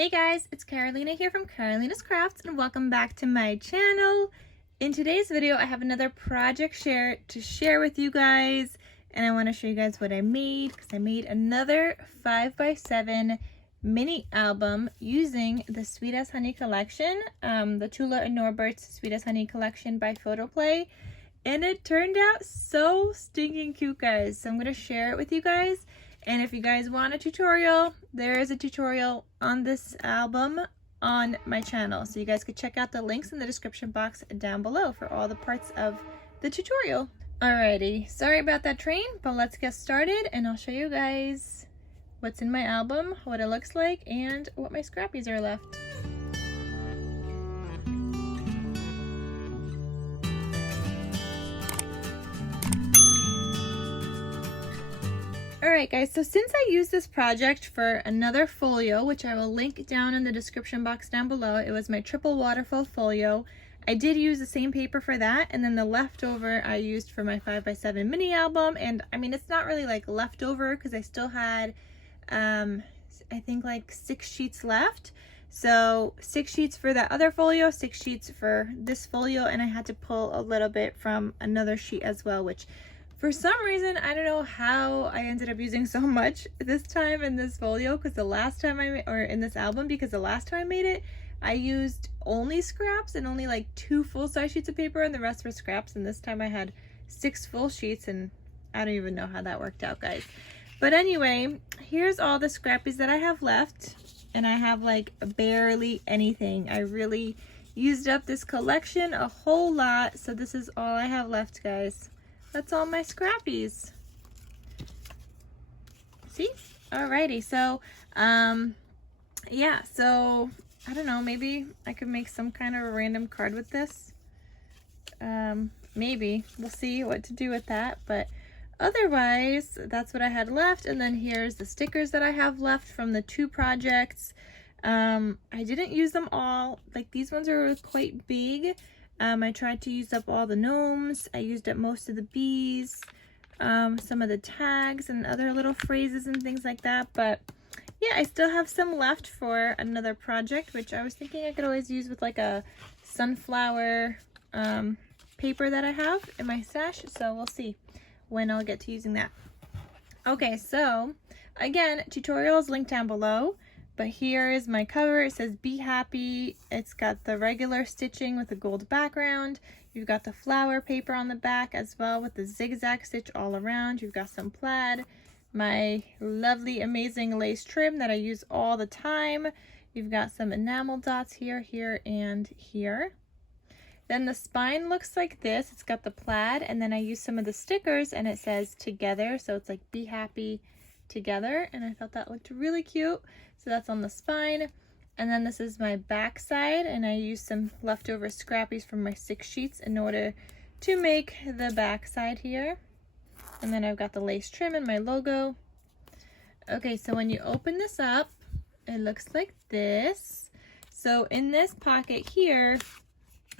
Hey guys, it's Carolina here from KarolinasKrafts and welcome back to my channel. In today's video, I have another project to share with you guys, and I want to show you guys what I made because I made another 5x7 mini album using the Sweet as Honey collection, the Tula and Norbert's Sweet as Honey collection by Photoplay, and it turned out so stinking cute, guys. So I'm going to share it with you guys. And if you guys want a tutorial, there is a tutorial on this album on my channel. So you guys could check out the links in the description box down below for all the parts of the tutorial. Alrighty, sorry about that train, but let's get started and I'll show you guys what's in my album, what it looks like, and what my scrappies are left. Alright guys, so since I used this project for another folio, which I will link down in the description box down below, it was my triple waterfold folio. I did use the same paper for that, and then the leftover I used for my 5x7 mini album. And I mean, it's not really like leftover because I still had, I think like 6 sheets left. So 6 sheets for that other folio, 6 sheets for this folio, and I had to pull a little bit from another sheet as well, which for some reason, I don't know how I ended up using so much this time in this folio, because the last time in this album, because the last time I made it, I used only scraps and only like 2 full-size sheets of paper and the rest were scraps, and this time I had 6 full sheets, and I don't even know how that worked out, guys. But anyway, here's all the scrappies that I have left, and I have like barely anything. I really used up this collection a whole lot, so this is all I have left, guys. That's all my scrappies. See? Alrighty, so, yeah, so, I don't know, maybe I could make some kind of a random card with this. Maybe. We'll see what to do with that, but otherwise, that's what I had left, and then here's the stickers that I have left from the 2 projects. I didn't use them all. Like, these ones are quite big. I tried to use up all the gnomes. I used up most of the bees, some of the tags and other little phrases and things like that. But yeah, I still have some left for another project, which I was thinking I could always use with like a sunflower paper that I have in my stash. So we'll see when I'll get to using that. Okay, so again, tutorial is linked down below. But here is my cover. It says Be Happy. It's got the regular stitching with the gold background. You've got the flower paper on the back as well with the zigzag stitch all around. You've got some plaid, my lovely, amazing lace trim that I use all the time. You've got some enamel dots here, here, and here. Then the spine looks like this. It's got the plaid, and then I use some of the stickers, and it says Together. So it's like Be Happy Together, and I thought that looked really cute. So that's on the spine. And then this is my back side, and I used some leftover scrappies from my 6 sheets in order to make the back side here. And then I've got the lace trim and my logo. Okay, so when you open this up, it looks like this. So in this pocket here,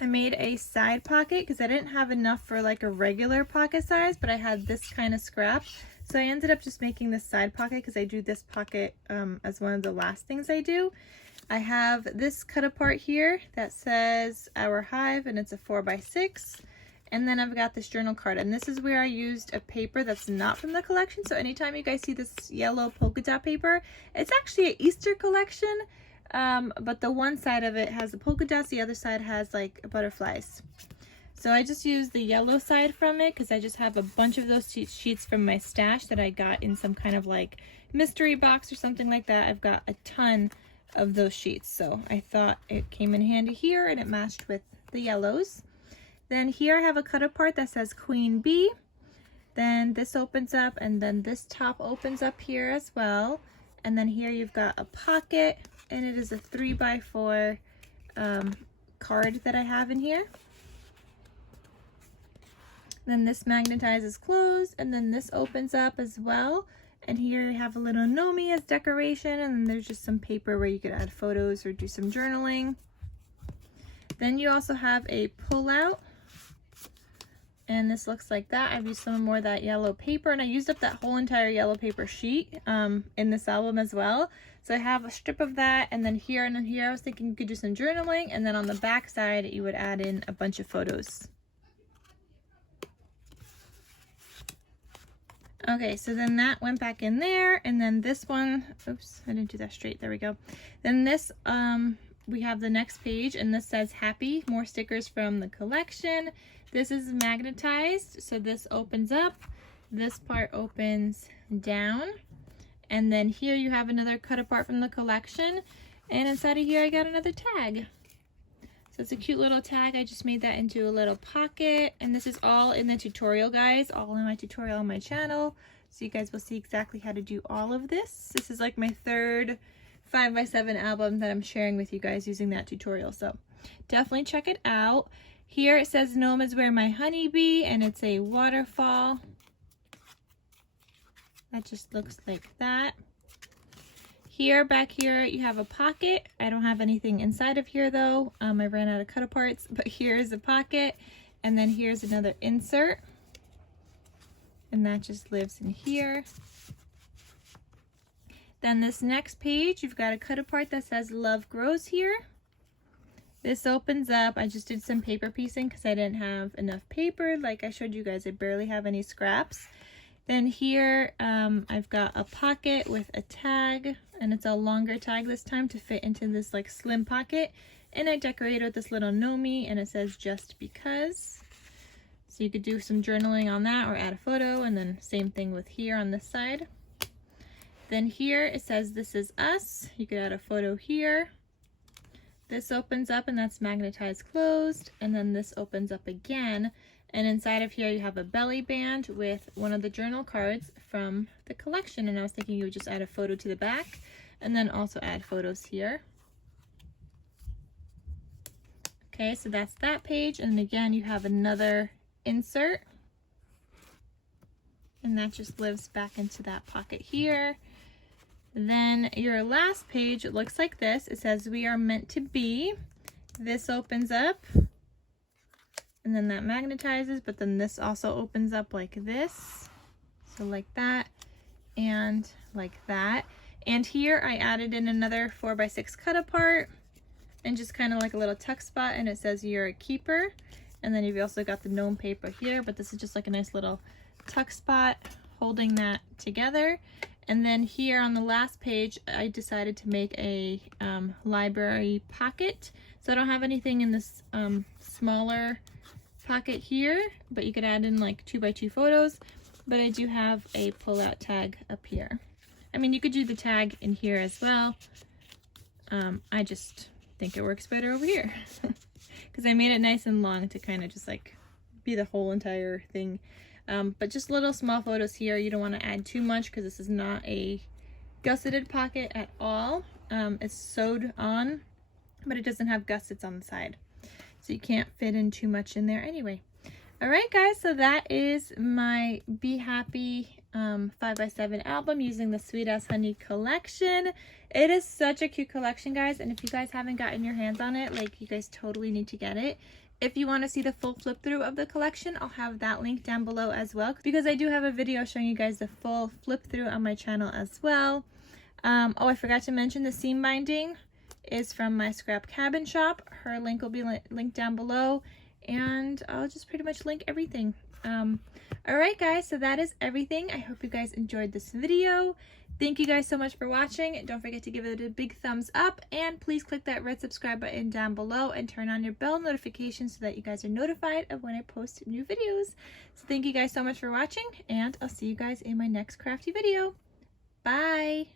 I made a side pocket because I didn't have enough for like a regular pocket size, but I had this kind of scrap. So I ended up just making this side pocket because I do this pocket as one of the last things I do. I have this cut apart here that says Our Hive, and it's a 4x6. And then I've got this journal card, and this is where I used a paper that's not from the collection. So anytime you guys see this yellow polka dot paper, it's actually an Easter collection, but the one side of it has the polka dots, the other side has like butterflies. So I just used the yellow side from it because I just have a bunch of those sheets from my stash that I got in some kind of like mystery box or something like that. I've got a ton of those sheets, so I thought it came in handy here and it matched with the yellows. Then here I have a cut apart that says Queen Bee. Then this opens up, and then this top opens up here as well. And then here you've got a pocket, and it is a 3x4 card that I have in here. Then this magnetizes closed, and then this opens up as well. And here you have a little Nomi as decoration, and then there's just some paper where you could add photos or do some journaling. Then you also have a pull-out, and this looks like that. I've used some more of that yellow paper, and I used up that whole entire yellow paper sheet in this album as well. So I have a strip of that, and then here I was thinking you could do some journaling, and then on the back side you would add in a bunch of photos. Okay, so then that went back in there, and then this one, oops, I didn't do that straight, there we go. Then this, we have the next page, and this says happy, more stickers from the collection. This is magnetized, so this opens up, this part opens down, and then here you have another cut apart from the collection, and inside of here I got another tag. So it's a cute little tag. I just made that into a little pocket, and this is all in the tutorial, guys, all in my tutorial on my channel, so you guys will see exactly how to do all of this. This is like my third 5x7 album that I'm sharing with you guys using that tutorial, so definitely check it out. Here it says Gnome is where my honey bee, and it's a waterfall. That just looks like that. Here, back here, you have a pocket. I don't have anything inside of here though. I ran out of cut aparts, but here's a pocket, and then here's another insert, and that just lives in here. Then this next page, you've got a cut apart that says Love Grows here. This opens up. I just did some paper piecing because I didn't have enough paper. Like I showed you guys, I barely have any scraps. Then here, I've got a pocket with a tag, and it's a longer tag this time to fit into this like slim pocket. And I decorated with this little Nomi, and it says just because. So you could do some journaling on that or add a photo, and then same thing with here on this side. Then here it says this is us. You could add a photo here. This opens up, and that's magnetized closed, and then this opens up again. And inside of here you have a belly band with one of the journal cards from the collection, and I was thinking you would just add a photo to the back and then also add photos here. Okay, so that's that page, and again you have another insert, and that just lives back into that pocket here. Then your last page, it looks like this. It says we are meant to be. This opens up, and then that magnetizes, but then this also opens up like this. So like that and like that. And here I added in another 4x6 cut apart and just kind of like a little tuck spot, and it says you're a keeper. And then you've also got the gnome paper here, but this is just like a nice little tuck spot holding that together. And then here on the last page, I decided to make a library pocket. So I don't have anything in this smaller pocket here, but you could add in like 2x2 photos, but I do have a pull-out tag up here. I mean, you could do the tag in here as well. I just think it works better over here because I made it nice and long to kind of just like be the whole entire thing. But just little small photos here. You don't want to add too much because this is not a gusseted pocket at all. It's sewed on, but it doesn't have gussets on the side, so you can't fit in too much in there anyway. All right, guys, so that is my Be Happy 5x7 album using the Sweet as Honey collection. It is such a cute collection, guys, and if you guys haven't gotten your hands on it, like, you guys totally need to get it. If you want to see the full flip through of the collection, I'll have that link down below as well, because I do have a video showing you guys the full flip through on my channel as well. Oh, I forgot to mention the seam binding is from my scrap cabin shop. Her link will be linked down below, and I'll just pretty much link everything. Alright guys, so that is everything. I hope you guys enjoyed this video. Thank you guys so much for watching. Don't forget to give it a big thumbs up, and please click that red subscribe button down below and turn on your bell notifications so that you guys are notified of when I post new videos. So thank you guys so much for watching, and I'll see you guys in my next crafty video. Bye!